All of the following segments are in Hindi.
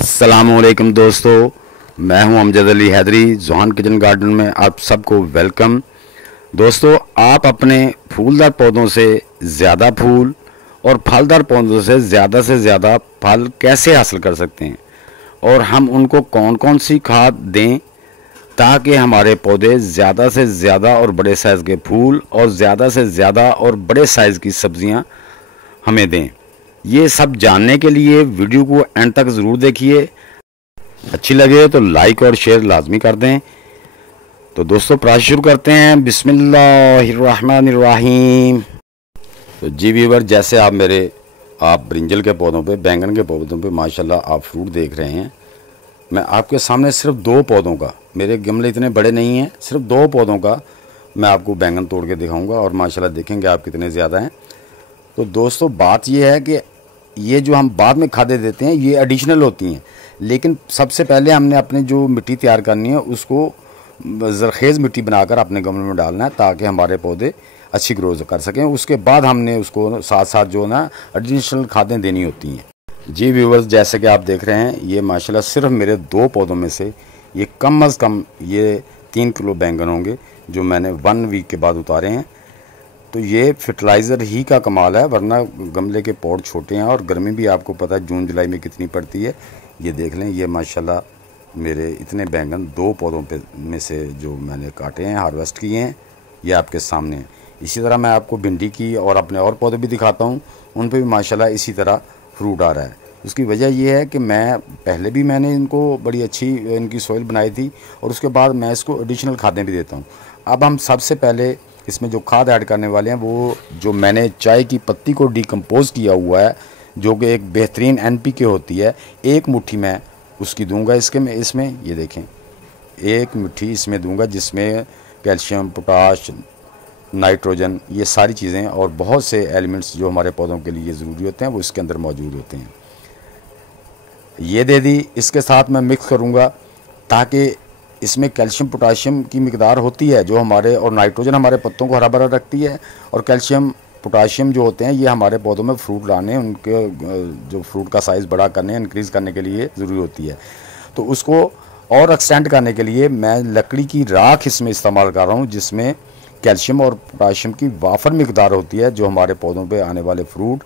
अस्सलामुअलैकुम दोस्तों, मैं हूं अमजद अली हैदरी। ज़ुहान किचन गार्डन में आप सबको वेलकम। दोस्तों, आप अपने फूलदार पौधों से ज़्यादा फूल और फलदार पौधों से ज़्यादा फल कैसे हासिल कर सकते हैं और हम उनको कौन कौन सी खाद दें ताकि हमारे पौधे ज़्यादा से ज़्यादा और बड़े साइज़ के फूल और ज़्यादा से ज़्यादा और बड़े साइज़ की सब्ज़ियां हमें दें। ये सब जानने के लिए वीडियो को एंड तक ज़रूर देखिए। अच्छी लगे तो लाइक और शेयर लाजमी कर दें। तो दोस्तों, प्रास शुरू करते हैं। बिस्मिल्लाहिर्रहमानिर्रहीम। तो जी व्यूअर, जैसे आप ब्रिंजल के पौधों पे, बैंगन के पौधों पे माशाल्लाह आप फ्रूट देख रहे हैं। मैं आपके सामने सिर्फ 2 पौधों का, मेरे गमले इतने बड़े नहीं हैं, सिर्फ 2 पौधों का मैं आपको बैंगन तोड़ के दिखाऊंगा और माशाल्लाह देखेंगे आप कितने ज़्यादा हैं। तो दोस्तों, बात ये है कि ये जो हम बाद में खादें देते हैं ये एडिशनल होती हैं, लेकिन सबसे पहले हमने अपने जो मिट्टी तैयार करनी है उसको ज़रखेज़ मिट्टी बनाकर अपने गमले में डालना है ताकि हमारे पौधे अच्छी ग्रो कर सकें। उसके बाद हमने उसको साथ साथ जो ना एडिशनल खादें देनी होती हैं। जी व्यूअर्स, जैसे कि आप देख रहे हैं, ये माशाल्लाह सिर्फ मेरे 2 पौधों में से ये कम अज़ कम ये 3 किलो बैंगन होंगे जो मैंने 1 वीक के बाद उतारे हैं। तो ये फर्टिलाइज़र ही का कमाल है, वरना गमले के पौध छोटे हैं और गर्मी भी आपको पता है जून जुलाई में कितनी पड़ती है। ये देख लें, ये माशाल्लाह मेरे इतने बैंगन 2 पौधों पे में से जो मैंने काटे हैं, हार्वेस्ट किए हैं, ये आपके सामने हैं। इसी तरह मैं आपको भिंडी की और अपने और पौधे भी दिखाता हूँ, उन पर भी माशाल्लाह इसी तरह फ्रूट आ रहा है। उसकी वजह यह है कि मैंने इनको बड़ी अच्छी इनकी सॉइल बनाई थी और उसके बाद मैं इसको एडिशनल खादें भी देता हूँ। अब हम सबसे पहले इसमें जो खाद ऐड करने वाले हैं वो जो मैंने चाय की पत्ती को डिकम्पोज़ किया हुआ है, जो कि एक बेहतरीन NPK होती है, 1 मुट्ठी मैं उसकी दूंगा इसमें ये देखें, 1 मुट्ठी इसमें दूंगा, जिसमें कैल्शियम, पोटाश, नाइट्रोजन, ये सारी चीज़ें और बहुत से एलिमेंट्स जो हमारे पौधों के लिए ज़रूरी होते हैं वो इसके अंदर मौजूद होते हैं। ये दे दी। इसके साथ मैं मिक्स करूँगा ताकि इसमें कैल्शियम पोटाशियम की मिकदार होती है जो हमारे, और नाइट्रोजन हमारे पत्तों को हरा भरा रखती है, और कैल्शियम पोटाशियम जो होते हैं ये हमारे पौधों में फ्रूट लाने, उनके जो फ्रूट का साइज़ बड़ा करने, इंक्रीज़ करने के लिए ज़रूरी होती है। तो उसको और एक्सटेंड करने के लिए मैं लकड़ी की राख इसमें इस्तेमाल कर रहा हूँ, जिसमें कैल्शियम और पोटाशियम की वाफर मिकदार होती है जो हमारे पौधों पर आने वाले फ्रूट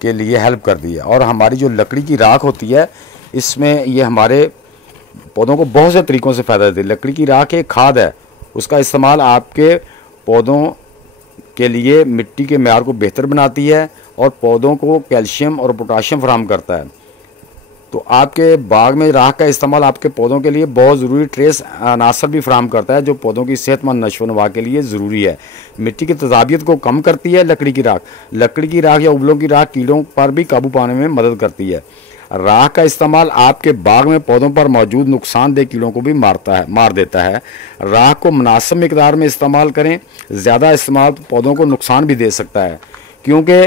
के लिए हेल्प करती है। और हमारी जो लकड़ी की राख होती है इसमें ये हमारे पौधों को बहुत से तरीक़ों से फ़ायदा देती है। लकड़ी की राख एक खाद है, उसका इस्तेमाल आपके पौधों के लिए मिट्टी के मेयार को बेहतर बनाती है और पौधों को कैल्शियम और पोटाशियम फराहम करता है। तो आपके बाग में राख का इस्तेमाल आपके पौधों के लिए बहुत ज़रूरी ट्रेस अनासर भी फराहम करता है जो पौधों की सेहतमंद नशो नुमा के लिए ज़रूरी है। मिट्टी की तेज़ाबियत को कम करती है लकड़ी की राख। लकड़ी की राख या उबलों की राख कीड़ों पर भी काबू पाने में मदद करती है। राख का इस्तेमाल आपके बाग में पौधों पर मौजूद नुकसानदेह कीड़ों को भी मार देता है। राख को मुनासिब मिकदार में इस्तेमाल करें, ज़्यादा इस्तेमाल पौधों को नुकसान भी दे सकता है, क्योंकि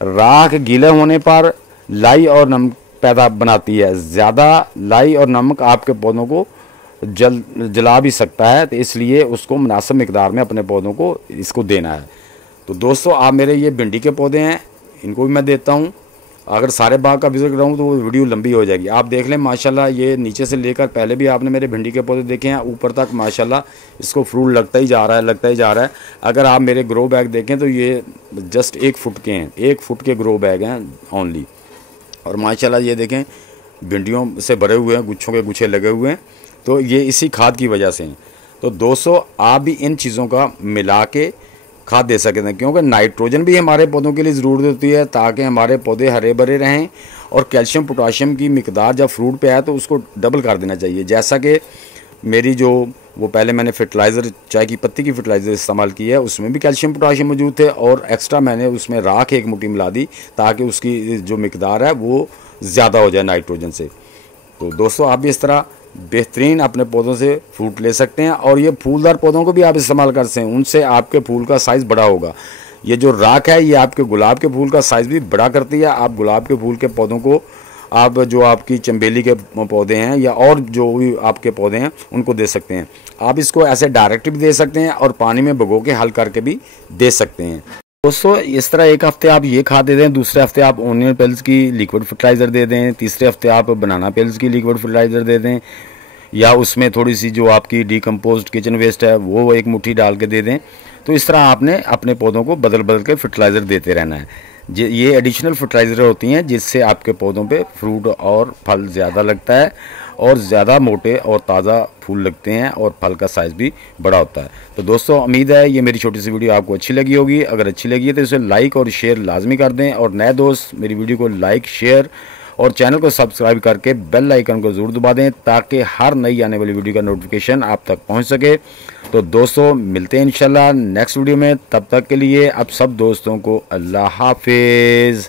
राख गीले होने पर लाई और नमक पैदा बनाती है। ज़्यादा लाई और नमक आपके पौधों को जला भी सकता है, तो इसलिए उसको मुनासिब मिकदार में अपने पौधों को इसको देना है। तो दोस्तों, आप मेरे ये भिंडी के पौधे हैं, इनको भी मैं देता हूँ। अगर सारे बाग का विजिट कराऊँ तो वो वीडियो लंबी हो जाएगी। आप देख लें माशाल्लाह, ये नीचे से लेकर पहले भी आपने मेरे भिंडी के पौधे देखे हैं, ऊपर तक माशाल्लाह इसको फ्रूट लगता ही जा रहा है। अगर आप मेरे ग्रो बैग देखें तो ये जस्ट 1 फुट के हैं, 1 फुट के ग्रो बैग हैं ओनली। और माशाल्लाह ये देखें भिंडियों से भरे हुए हैं, गुच्छों के गुच्छे लगे हुए हैं, तो ये इसी खाद की वजह से हैं। तो दोस्तों, आप भी इन चीज़ों का मिला के खाद दे सकते हैं, क्योंकि नाइट्रोजन भी हमारे पौधों के लिए ज़रूरत होती है ताकि हमारे पौधे हरे भरे रहें, और कैल्शियम पोटाशियम की मिकदार जब फ्रूट पे आए तो उसको डबल कर देना चाहिए। जैसा कि मेरी जो वो पहले मैंने फर्टिलाइज़र, चाय की पत्ती की फर्टिलाइज़र इस्तेमाल की है, उसमें भी कैल्शियम पोटाशियम मौजूद थे, और एक्स्ट्रा मैंने उसमें राख 1 मुट्ठी मिला दी ताकि उसकी जो मिकदार है वो ज़्यादा हो जाए नाइट्रोजन से। तो दोस्तों, आप भी इस तरह बेहतरीन अपने पौधों से फ्रूट ले सकते हैं, और ये फूलदार पौधों को भी आप इस्तेमाल कर सकते हैं, उनसे आपके फूल का साइज़ बड़ा होगा। ये जो राख है ये आपके गुलाब के फूल का साइज़ भी बड़ा करती है। आप गुलाब के फूल के पौधों को, आप जो आपकी चंबेली के पौधे हैं या और जो भी आपके पौधे हैं उनको दे सकते हैं। आप इसको ऐसे डायरेक्ट भी दे सकते हैं और पानी में भिगो के हल करके भी दे सकते हैं। दोस्तों इस तरह एक हफ्ते आप ये खाद दे दें, दूसरे हफ्ते आप ओनियन पेल्स की लिक्विड फर्टिलाइज़र दे दें, तीसरे हफ्ते आप बनाना पेल्स की लिक्विड फर्टिलाइज़र दे दें, या उसमें थोड़ी सी जो आपकी डीकम्पोज्ड किचन वेस्ट है वो एक मुट्ठी डाल के दे दें। तो इस तरह आपने अपने पौधों को बदल बदल के फर्टिलाइज़र देते रहना है। ये एडिशनल फर्टिलाइज़र होती हैं जिससे आपके पौधों पे फ्रूट और फल ज़्यादा लगता है और ज़्यादा मोटे और ताज़ा फूल लगते हैं और फल का साइज़ भी बड़ा होता है। तो दोस्तों उम्मीद है ये मेरी छोटी सी वीडियो आपको अच्छी लगी होगी। अगर अच्छी लगी है तो इसे लाइक और शेयर लाजमी कर दें, और नए दोस्त मेरी वीडियो को लाइक शेयर और चैनल को सब्सक्राइब करके बेल आइकन को ज़रूर दबा दें ताकि हर नई आने वाली वीडियो का नोटिफिकेशन आप तक पहुंच सके। तो दोस्तों मिलते हैं इंशाल्लाह नेक्स्ट वीडियो में, तब तक के लिए आप सब दोस्तों को अल्लाह हाफिज़।